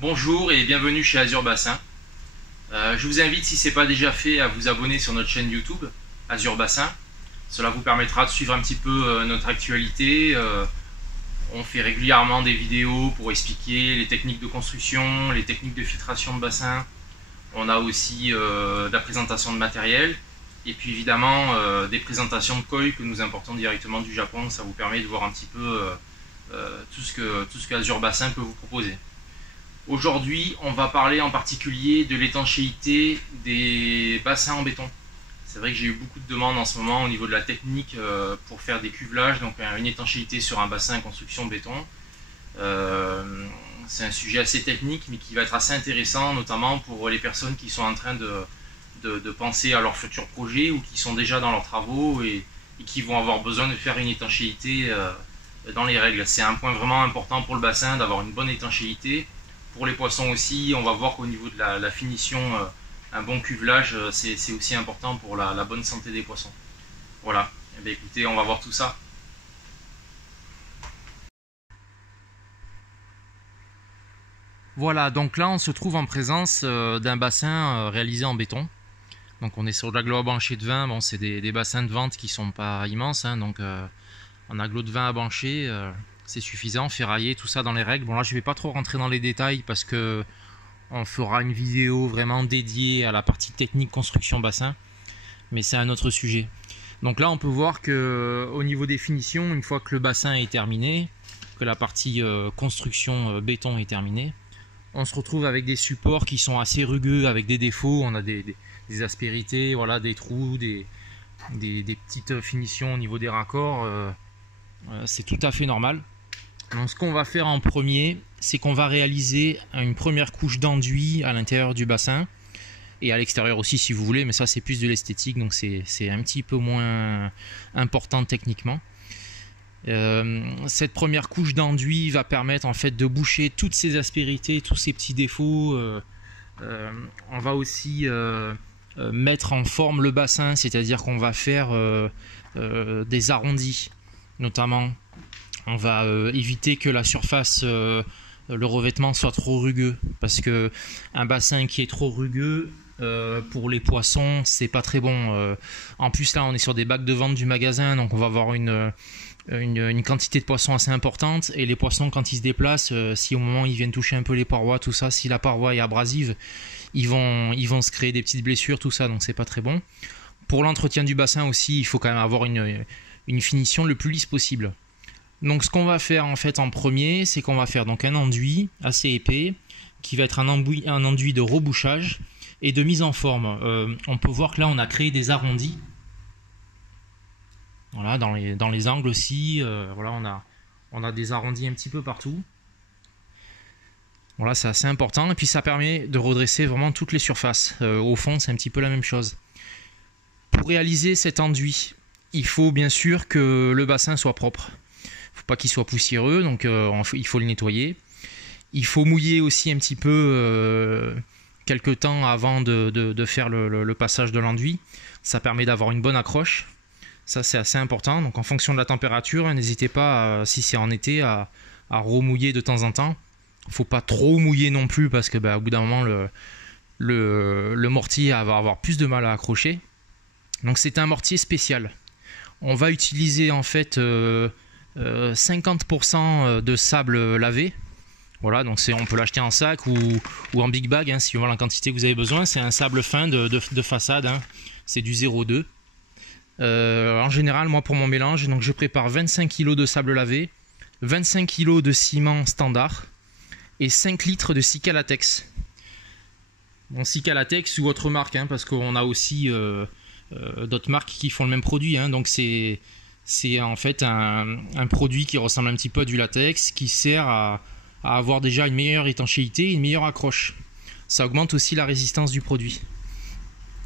Bonjour et bienvenue chez Azure Bassin. Je vous invite, si ce n'est pas déjà fait, à vous abonner sur notre chaîne YouTube Azure Bassin. Cela vous permettra de suivre un petit peu notre actualité. On fait régulièrement des vidéos pour expliquer les techniques de construction, les techniques de filtration de bassin. On a aussi de la présentation de matériel et puis évidemment des présentations de koi que nous importons directement du Japon. Ça vous permet de voir un petit peu tout ce que Azure Bassin peut vous proposer. Aujourd'hui, on va parler en particulier de l'étanchéité des bassins en béton. C'est vrai que j'ai eu beaucoup de demandes en ce moment au niveau de la technique pour faire des cuvelages, donc une étanchéité sur un bassin construction béton. C'est un sujet assez technique, mais qui va être assez intéressant, notamment pour les personnes qui sont en train de penser à leur futur projet ou qui sont déjà dans leurs travaux et qui vont avoir besoin de faire une étanchéité dans les règles. C'est un point vraiment important pour le bassin d'avoir une bonne étanchéité. Pour les poissons aussi, on va voir qu'au niveau de la finition, un bon cuvelage, c'est aussi important pour la bonne santé des poissons. Voilà, eh bien, écoutez, on va voir tout ça. Voilà, donc là on se trouve en présence d'un bassin réalisé en béton. Donc on est sur de l'agglo à bancher de vin, bon, c'est des bassins de vente qui sont pas immenses, hein, donc en agglo de vin à bancher, c'est suffisant, ferrailler, tout ça dans les règles. Bon là je vais pas trop rentrer dans les détails parce que on fera une vidéo vraiment dédiée à la partie technique construction bassin, mais c'est un autre sujet. Donc là on peut voir que au niveau des finitions, une fois que le bassin est terminé, que la partie construction béton est terminée, on se retrouve avec des supports qui sont assez rugueux, avec des défauts. On a des aspérités, voilà, des trous, des petites finitions au niveau des raccords. C'est tout à fait normal. Donc ce qu'on va faire en premier, c'est qu'on va réaliser une première couche d'enduit à l'intérieur du bassin et à l'extérieur aussi si vous voulez, mais ça c'est plus de l'esthétique, donc c'est un petit peu moins important techniquement. Cette première couche d'enduit va permettre en fait de boucher toutes ces aspérités, tous ces petits défauts. On va aussi mettre en forme le bassin, c'est-à-dire qu'on va faire des arrondis notamment. On va éviter que la surface, le revêtement soit trop rugueux, parce que un bassin qui est trop rugueux pour les poissons, c'est pas très bon. En plus là, on est sur des bacs de vente du magasin, donc on va avoir une quantité de poissons assez importante, et les poissons quand ils se déplacent, si au moment ils viennent toucher un peu les parois, tout ça, si la paroi est abrasive, ils vont se créer des petites blessures, tout ça, donc c'est pas très bon. Pour l'entretien du bassin aussi, il faut quand même avoir une finition le plus lisse possible. Donc ce qu'on va faire en fait en premier, c'est qu'on va faire donc un enduit assez épais, qui va être un enduit de rebouchage et de mise en forme. On peut voir que là on a créé des arrondis. Voilà, dans les angles aussi, voilà, on a des arrondis un petit peu partout. Voilà, c'est assez important, et puis ça permet de redresser vraiment toutes les surfaces. Au fond, c'est un petit peu la même chose. Pour réaliser cet enduit, il faut bien sûr que le bassin soit propre. Il ne faut pas qu'il soit poussiéreux, donc il faut le nettoyer. Il faut mouiller aussi un petit peu quelques temps avant de faire le passage de l'enduit. Ça permet d'avoir une bonne accroche. Ça c'est assez important, donc en fonction de la température, n'hésitez pas, si c'est en été, à remouiller de temps en temps. Il ne faut pas trop mouiller non plus, parce que au bout d'un moment le mortier va avoir plus de mal à accrocher. Donc c'est un mortier spécial. On va utiliser en fait 50% de sable lavé. Voilà, donc on peut l'acheter en sac ou en big bag, hein, si on voit la quantité que vous avez besoin. C'est un sable fin de façade, hein. C'est du 0,2. En général, moi pour mon mélange, donc je prépare 25 kg de sable lavé, 25 kg de ciment standard et 5 litres de Sika-Latex. Bon, Sika-Latex ou autre marque, hein, parce qu'on a aussi d'autres marques qui font le même produit, hein, donc c'est en fait un produit qui ressemble un petit peu à du latex, qui sert à avoir déjà une meilleure étanchéité et une meilleure accroche. Ça augmente aussi la résistance du produit.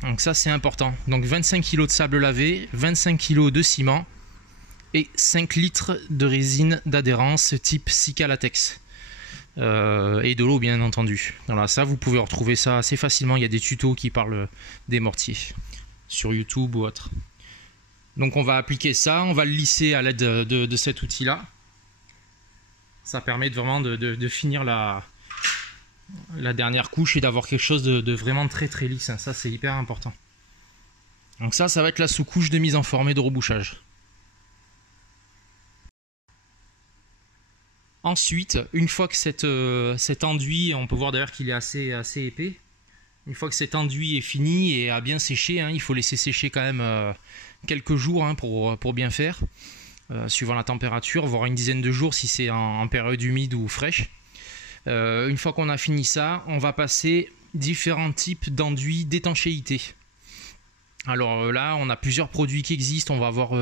Donc ça c'est important. Donc 25 kg de sable lavé, 25 kg de ciment et 5 litres de résine d'adhérence type Sika-Latex. Et de l'eau bien entendu. Voilà, ça vous pouvez retrouver ça assez facilement. Il y a des tutos qui parlent des mortiers sur YouTube ou autre. Donc on va appliquer ça, on va le lisser à l'aide de cet outil là. Ça permet vraiment de finir la dernière couche et d'avoir quelque chose de vraiment très très lisse, hein. Ça c'est hyper important. Donc ça va être la sous-couche de mise en forme et de rebouchage. Ensuite, une fois que cet enduit, on peut voir d'ailleurs qu'il est assez épais, une fois que cet enduit est fini et a bien séché, hein, il faut laisser sécher quand même quelques jours, hein, pour bien faire, suivant la température, voire une dizaine de jours si c'est en période humide ou fraîche. Une fois qu'on a fini ça, on va passer différents types d'enduits d'étanchéité. Alors là, on a plusieurs produits qui existent. On va avoir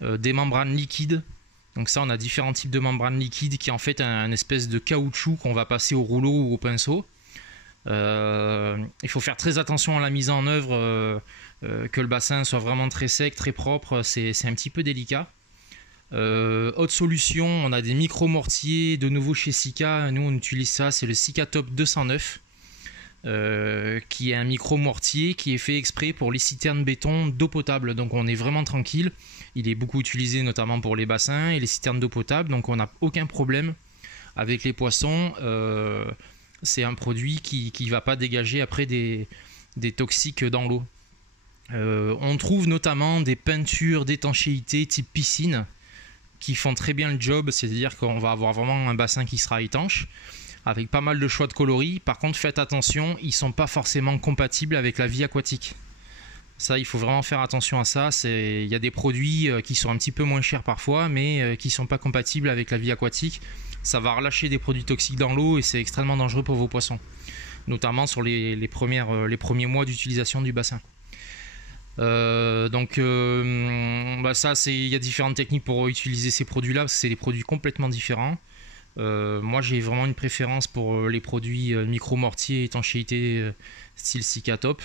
des membranes liquides. Donc ça, on a différents types de membranes liquides qui est en fait un espèce de caoutchouc qu'on va passer au rouleau ou au pinceau. Il faut faire très attention à la mise en œuvre, que le bassin soit vraiment très sec, très propre. C'est un petit peu délicat. Autre solution, on a des micro-mortiers, de nouveau chez Sika. Nous on utilise ça, c'est le Sikatop 209, qui est un micro-mortier qui est fait exprès pour les citernes béton d'eau potable. Donc on est vraiment tranquille. Il est beaucoup utilisé notamment pour les bassins et les citernes d'eau potable, donc on n'a aucun problème avec les poissons. C'est un produit qui ne va pas dégager après des toxiques dans l'eau. On trouve notamment des peintures d'étanchéité type piscine qui font très bien le job, c'est-à-dire qu'on va avoir vraiment un bassin qui sera étanche avec pas mal de choix de coloris. Par contre, faites attention, ils ne sont pas forcément compatibles avec la vie aquatique. Ça, il faut vraiment faire attention à ça. Il y a des produits qui sont un petit peu moins chers parfois, mais qui ne sont pas compatibles avec la vie aquatique. Ça va relâcher des produits toxiques dans l'eau et c'est extrêmement dangereux pour vos poissons, notamment sur les premiers mois d'utilisation du bassin. Il y a différentes techniques pour utiliser ces produits-là, parce que c'est des produits complètement différents. Moi, j'ai vraiment une préférence pour les produits micro-mortiers étanchéité style Sikatop.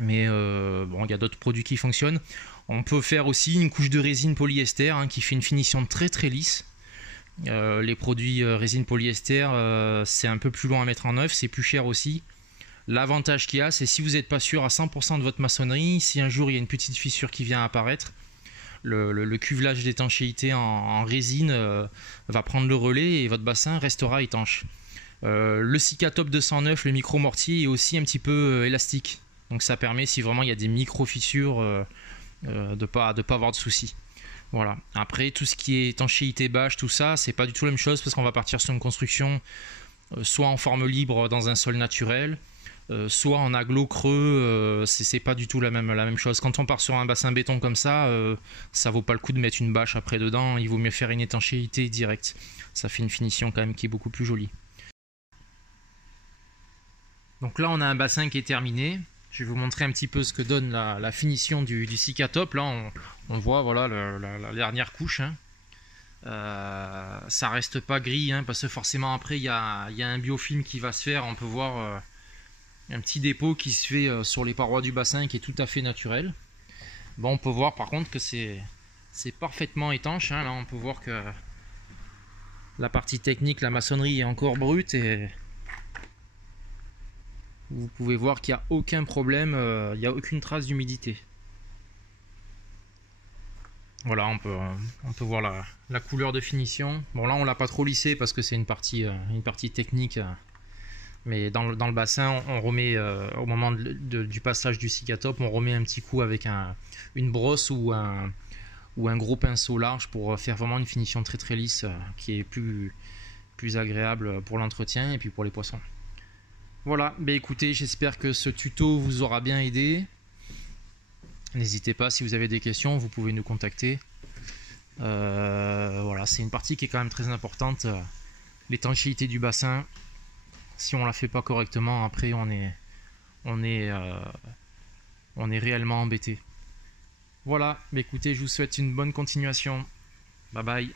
Mais il y a d'autres produits qui fonctionnent. On peut faire aussi une couche de résine polyester, hein, qui fait une finition très très lisse. Les produits résine polyester, c'est un peu plus long à mettre en œuvre, c'est plus cher aussi. L'avantage qu'il y a, c'est si vous n'êtes pas sûr à 100% de votre maçonnerie, si un jour il y a une petite fissure qui vient apparaître, le cuvelage d'étanchéité en résine va prendre le relais et votre bassin restera étanche. Le Sikatop 209, le micro-mortier, est aussi un petit peu élastique. Donc ça permet, si vraiment il y a des micro-fissures, de pas avoir de soucis. Voilà. Après, tout ce qui est étanchéité bâche, tout ça, c'est pas du tout la même chose parce qu'on va partir sur une construction soit en forme libre dans un sol naturel, soit en agglo creux. C'est pas du tout la même chose. Quand on part sur un bassin béton comme ça vaut pas le coup de mettre une bâche après dedans. Il vaut mieux faire une étanchéité directe. Ça fait une finition quand même qui est beaucoup plus jolie. Donc là, on a un bassin qui est terminé. Je vais vous montrer un petit peu ce que donne la finition du Sikatop. Là, on voit voilà, la dernière couche, hein. Ça reste pas gris, hein, parce que forcément après il y a un biofilm qui va se faire. On peut voir un petit dépôt qui se fait sur les parois du bassin qui est tout à fait naturel. Bon, on peut voir par contre que c'est parfaitement étanche, hein. Là on peut voir que la partie technique, la maçonnerie est encore brute et vous pouvez voir qu'il n'y a aucun problème, il n'y a aucune trace d'humidité. Voilà, on peut voir la couleur de finition. Bon, là on l'a pas trop lissé parce que c'est une partie technique, mais dans le bassin on remet au moment du passage du Sikatop, on remet un petit coup avec une brosse ou un gros pinceau large pour faire vraiment une finition très très lisse, qui est plus agréable pour l'entretien et puis pour les poissons. Voilà, écoutez, j'espère que ce tuto vous aura bien aidé. N'hésitez pas, si vous avez des questions, vous pouvez nous contacter. Voilà, c'est une partie qui est quand même très importante. L'étanchéité du bassin, si on ne la fait pas correctement, après on est réellement embêté. Voilà, écoutez, je vous souhaite une bonne continuation. Bye bye.